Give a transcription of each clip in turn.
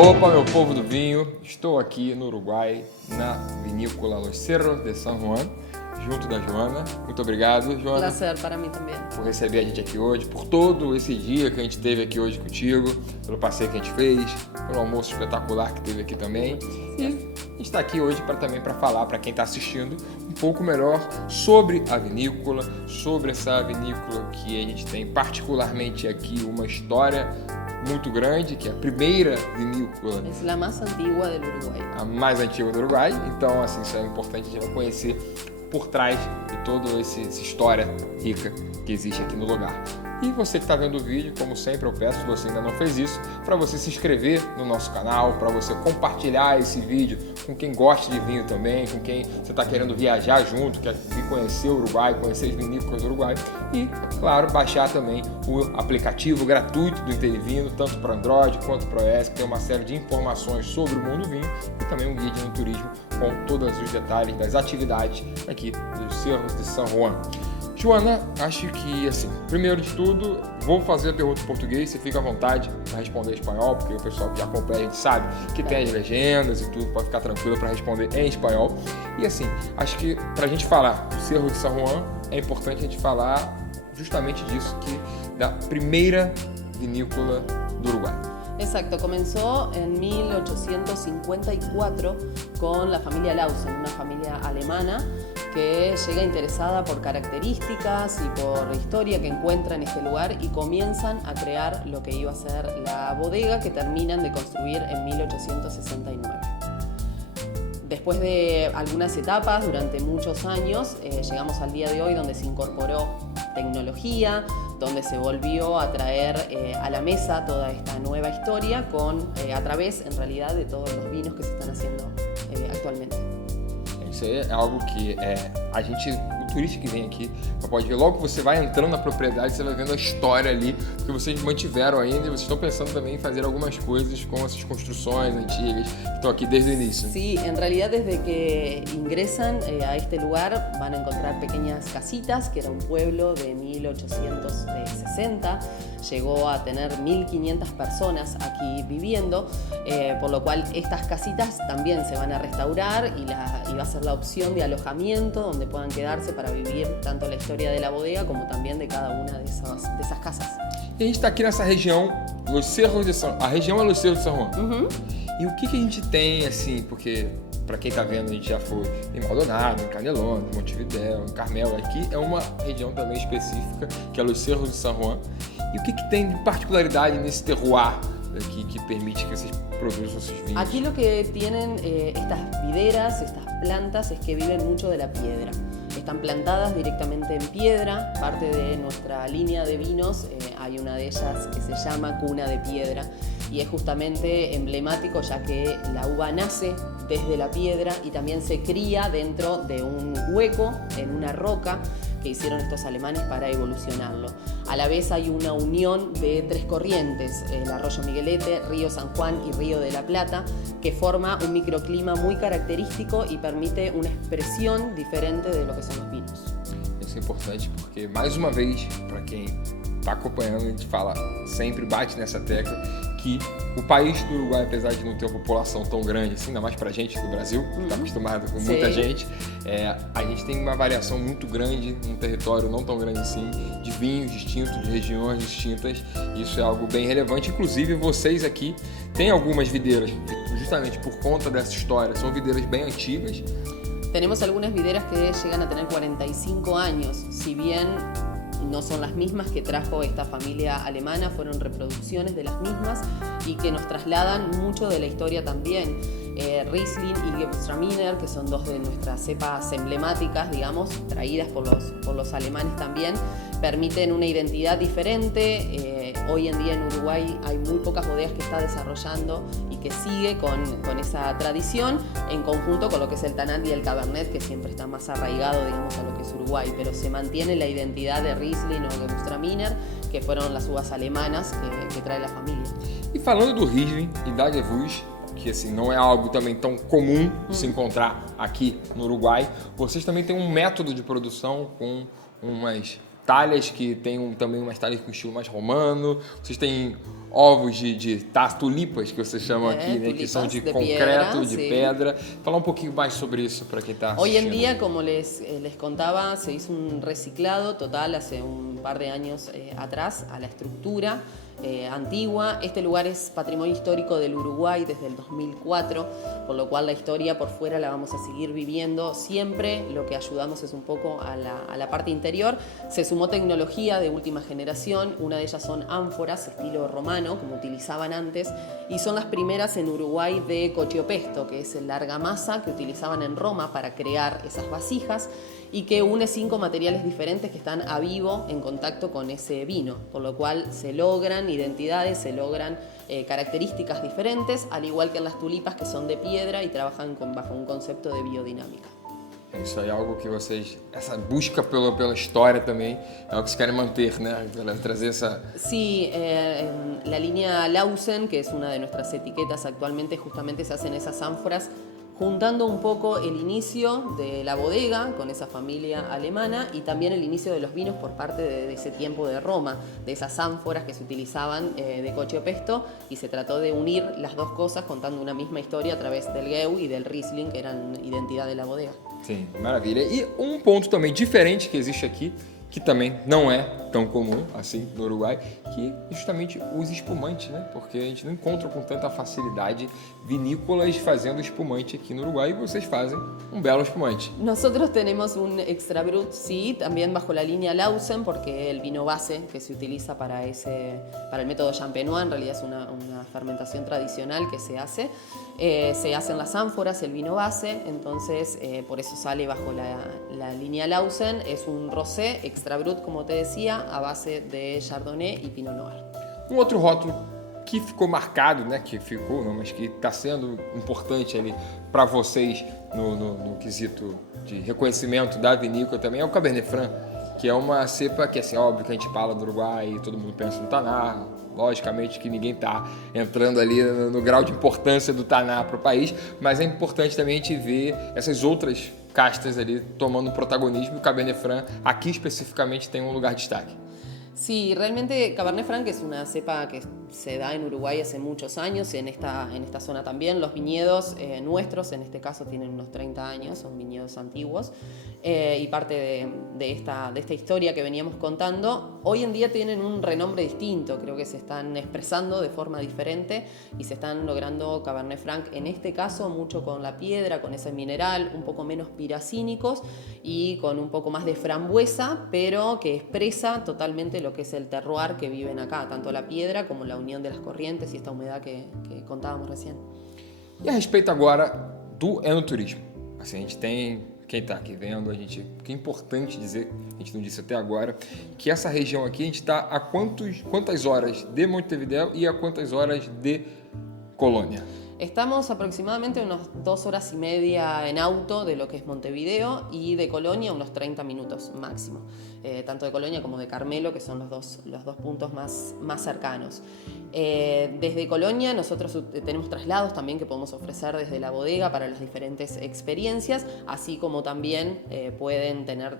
Opa, meu povo do vinho, estou aqui no Uruguai, na vinícola Los Cerros de San Juan, junto da Joana. Muito obrigado, Joana. Prazer para mim também. Por receber a gente aqui hoje, por todo esse dia que a gente teve aqui hoje contigo, pelo passeio que a gente fez, pelo almoço espetacular que teve aqui também. E a gente está aqui hoje para falar, para quem está assistindo, um pouco melhor sobre a vinícola, sobre essa vinícola que a gente tem particularmente aqui uma história muito grande, que é a primeira vinícola. É a mais antiga do Uruguai. A mais antiga do Uruguai. Então, assim, isso é importante, a gente vai conhecer por trás de toda essa história rica que existe aqui no lugar. E você que está vendo o vídeo, como sempre, eu peço, se você ainda não fez isso, para você se inscrever no nosso canal, para você compartilhar esse vídeo com quem gosta de vinho também, com quem você está querendo viajar junto, quer vir conhecer o Uruguai, conhecer as vinícolas do Uruguai e, claro, baixar também o aplicativo gratuito do Intervino, tanto para Android quanto para iOS, que tem uma série de informações sobre o mundo vinho e também um guia de turismo com todos os detalhes das atividades aqui dos Cerros de San Juan. Joana, acho que, assim, primeiro de tudo, vou fazer a pergunta em português, você fica à vontade para responder em espanhol, porque o pessoal que acompanha a gente sabe que tem as legendas e tudo, pode ficar tranquilo para responder em espanhol. E assim, acho que para a gente falar do Cerro de San Juan, é importante a gente falar justamente disso, da primeira vinícola do Uruguai. Exacto, comenzó en 1854 con la familia Lausen, una familia alemana que llega interesada por características y por historia que encuentra en este lugar y comienzan a crear lo que iba a ser la bodega que terminan de construir en 1869. Después de algunas etapas durante muchos años, llegamos al día de hoy donde se incorporó tecnología, donde se volvió a traer a la mesa toda esta nueva historia a través, en realidad, de todos los vinos que se están haciendo actualmente. Isso aí é algo que a gente, o turista que vem aqui, pode ver. Logo que você vai entrando na propriedade, você vai vendo a história ali, porque vocês mantiveram ainda e vocês estão pensando também em fazer algumas coisas com essas construções antigas que estão aqui desde o início. Sí, en realidad desde que ingresan a este lugar van a encontrar pequeñas casitas, que era un pueblo de 1860, llegó a tener 1.500 personas aquí viviendo, por lo cual estas casitas también se van a restaurar y va a ser la opción de alojamiento donde puedan quedarse para vivir tanto la historia de la bodega como también de cada una de esas casas. E a gente está aqui nessa região, Los Cerros de San Juan. A região é Los Cerros de San Juan. Uhum. E o que a gente tem, assim, porque para quem está vendo, a gente já foi em Maldonado, em Canelón, em Montevidéu, em Carmelo. Aqui é uma região também específica, que é Los Cerros de San Juan. E o que tem de particularidade nesse terroir aqui que permite que vocês produzam esses vinhos? Aquí lo que tienen estas videras, estas plantas, es que viven mucho de la piedra. Están plantadas directamente en piedra. Parte de nuestra línea de vinos, hay una de ellas que se llama Cuna de Piedra y es justamente emblemático ya que la uva nace desde la piedra y también se cría dentro de un hueco en una roca que hicieron estos alemanes para evolucionarlo. A la vez hay una unión de tres corrientes, el arroyo Miguelete, río San Juan y río de la Plata, que forma un microclima muy característico y permite una expresión diferente de lo que son los vinos. Isso é importante porque, mais uma vez, para quem está acompanhando, a gente fala, sempre bate nessa tecla, que o país do Uruguai, apesar de não ter uma população tão grande assim, ainda mais pra gente do Brasil, que está acostumado com muita gente, a gente tem uma variação muito grande, num território não tão grande assim, de vinhos distintos, de regiões distintas. Isso é algo bem relevante. Inclusive, vocês aqui têm algumas videiras, justamente por conta dessa história, são videiras bem antigas. Tenemos algunas videras que llegan a tener 45 años, si bien no son las mismas que trajo esta familia alemana, fueron reproducciones de las mismas y que nos trasladan mucho de la historia también. Riesling y Gewürztraminer, que son dos de nuestras cepas emblemáticas, digamos, traídas por los alemanes también, permiten una identidad diferente. Hoy en día en Uruguay hay muy pocas bodegas que está desarrollando y que sigue con esa tradición, en conjunto con lo que es el Tanat y el Cabernet, que siempre está más arraigado, digamos, a lo que es Uruguay, pero se mantiene la identidad de Riesling o Gewürztraminer, que fueron las uvas alemanas que trae la familia. E falando do Riesling e da Gewürz, que assim, não é algo também tão comum de se encontrar aqui no Uruguai, vocês também têm um método de produção com umas talhas que tem também umas talhas com estilo mais romano. Vocês têm ovos de tulipas, que vocês chamam aqui, né? Que são de concreto, de pedra. Falar un poquito más sobre eso para que está Hoy en día, como les contaba, se hizo un reciclado total hace un par de años atrás a la estructura antigua. Este lugar es patrimonio histórico del Uruguay desde el 2004, por lo cual la historia por fuera la vamos a seguir viviendo. Siempre lo que ayudamos es un poco a la parte interior. Se sumó tecnología de última generación, una de ellas son ánforas estilo romano, como utilizaban antes, y son las primeras en Uruguay de cociopesto, que es la argamasa que utilizaban en Roma para crear esas vasijas, y que une 5 materiales diferentes que están a vivo en contacto con ese vino, por lo cual se logran identidades, se logran características diferentes, al igual que en las tulipas, que son de piedra y trabajan bajo un concepto de biodinámica. Isso aí é algo que vocês, essa busca pela história também, é algo que vocês querem manter, né? Trazer essa... Sí, la línea Lausen, que es una de nuestras etiquetas actualmente, justamente se hacen esas ánforas juntando un poco el inicio de la bodega con esa familia alemana y también el inicio de los vinos por parte de ese tiempo de Roma, de esas ánforas que se utilizaban de cociopesto, y se trató de unir las dos cosas contando una misma historia a través del Gueu y del Riesling, que eran identidad de la bodega. Sim, maravilha. E um ponto também diferente que existe aqui, que também não é tão comum assim no Uruguai, que é justamente os espumantes, né? Porque a gente não encontra com tanta facilidade vinícolas fazendo espumante aqui no Uruguai, e vocês fazem um belo espumante. Nosotros tenemos un extra brut, sí, también bajo la línea Lausen, porque el vino base que se utiliza para el método champenois, en realidad es una fermentación tradicional que se hace en las ánforas, el vino base, entonces por eso sale bajo la línea Lausen. Es un rosé extra brut, como te decía, a base de Chardonnay y Pinot Noir. Um outro rótulo que ficou marcado, né, que ficou, não, mas que está sendo importante ali para vocês no quesito de reconhecimento da vinícola também, é o Cabernet Franc, que é uma cepa que, assim, óbvio que a gente fala do Uruguai e todo mundo pensa no Taná, logicamente que ninguém está entrando ali no grau de importância do Taná para o país, mas é importante também a gente ver essas outras castas ali tomando protagonismo, e o Cabernet Franc aqui especificamente tem um lugar de destaque. Sí, realmente Cabernet Franc es una cepa que se da en Uruguay hace muchos años, en esta zona también. Los viñedos nuestros, en este caso, tienen unos 30 años, son viñedos antiguos, y parte de esta historia que veníamos contando, hoy en día tienen un renombre distinto. Creo que se están expresando de forma diferente y se están logrando Cabernet Franc, en este caso, mucho con la piedra, con ese mineral, un poco menos piracínicos y con un poco más de frambuesa, pero que expresa totalmente lo que es el terroir que viven acá, tanto la piedra como la unión de las corrientes y esta humedad que contábamos recién. E a respeito agora do enoturismo, assim, a gente tem, quem está aqui vendo, que é importante dizer, a gente não disse até agora, que essa região aqui a gente está a quantas horas de Montevideo e a quantas horas de Colônia? Estamos aproximadamente unas 2 horas y media en auto de lo que es Montevideo, y de Colonia unos 30 minutos máximo. Tanto de Colonia como de Carmelo, que son los dos puntos más cercanos. Desde Colonia nosotros tenemos traslados también que podemos ofrecer desde la bodega para las diferentes experiencias, así como también pueden tener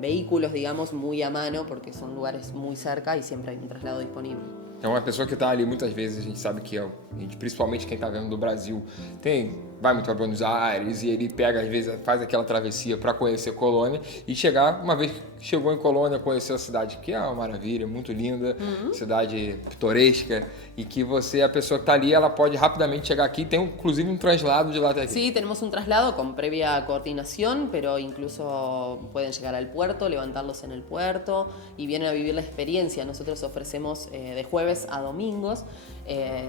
vehículos, digamos, muy a mano, porque son lugares muy cerca y siempre hay un traslado disponible. Então, uma pessoa que está ali, muitas vezes, a gente sabe que, principalmente quem está vendo do Brasil, vai muito para Buenos Aires e ele pega, às vezes, faz aquela travessia para conhecer Colônia e chegar, uma vez que chegou em Colônia, conhecer a cidade, que é uma maravilha, muito linda, cidade pitoresca, e que a pessoa que está ali, ela pode rapidamente chegar aqui, tem inclusive un traslado de lá até aquí. Sí, tenemos un traslado con previa coordinación, pero incluso pueden llegar al puerto, levantarlos en el puerto y vienen a vivir la experiencia. Nosotros ofrecemos de jueves a domingos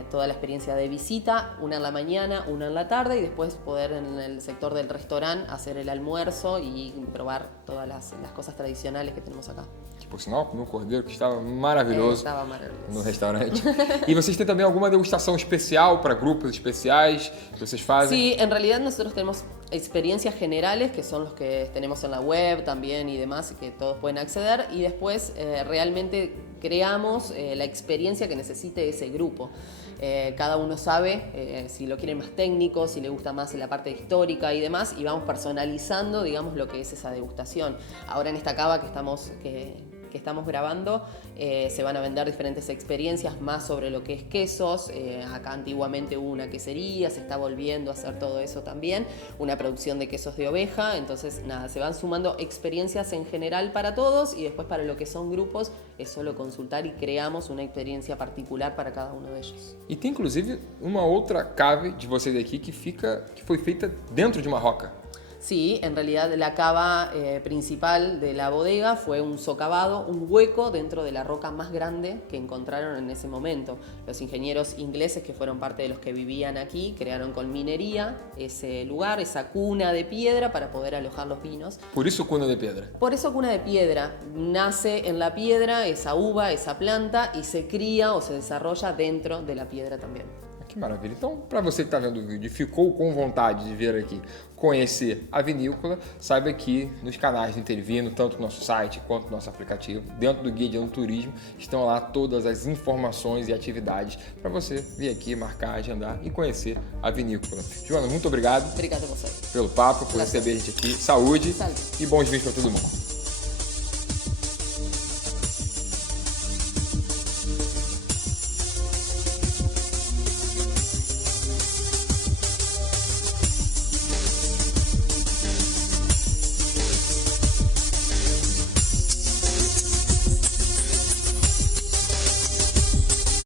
toda la experiencia de visita, una en la mañana, una en la tarde, y después poder en el sector del restaurante hacer el almuerzo y probar todas las cosas tradicionales que tenemos acá. Que, por sinal, comi um cordeiro que estava maravilhoso, estava maravilhoso no restaurante. E vocês têm também alguma degustação especial para grupos especiais que vocês fazem? Sí, en realidad nosotros tenemos experiencias generales, que son los que tenemos en la web también y demás, que todos pueden acceder, y después realmente creamos la experiencia que necesite ese grupo. Cada uno sabe si lo quiere más técnico, si le gusta más la parte histórica y demás, y vamos personalizando, digamos, lo que es esa degustación. Ahora en esta cava que que estamos grabando se van a vender diferentes experiencias más sobre lo que es quesos. Acá antiguamente hubo una quesería, se está volviendo a hacer todo eso también, una producción de quesos de oveja. Entonces nada, se van sumando experiencias en general para todos, y después para lo que son grupos es solo consultar y creamos una experiencia particular para cada uno de ellos. E tem inclusive uma outra cave de vocês aqui que foi feita dentro de uma roca. Sí, en realidad la cava principal de la bodega fue un socavado, un hueco dentro de la roca más grande que encontraron en ese momento. Los ingenieros ingleses, que fueron parte de los que vivían aquí, crearon con minería ese lugar, esa cuna de piedra para poder alojar los vinos. Por isso cuna de pedra. Por eso cuna de piedra. Nace en la piedra esa uva, esa planta, y se cría o se desarrolla dentro de la piedra también. Que maravilha. Então, para você que está vendo o vídeo e ficou com vontade de vir aqui conhecer a vinícola, saiba que nos canais do Intervino, tanto no nosso site quanto no nosso aplicativo, dentro do Guia de Enoturismo, estão lá todas as informações e atividades para você vir aqui, marcar, agendar e conhecer a vinícola. Joana, muito obrigado. Obrigada a você. Pelo papo, por receber a gente aqui. Saúde. Saúde. E bons vinhos para todo mundo.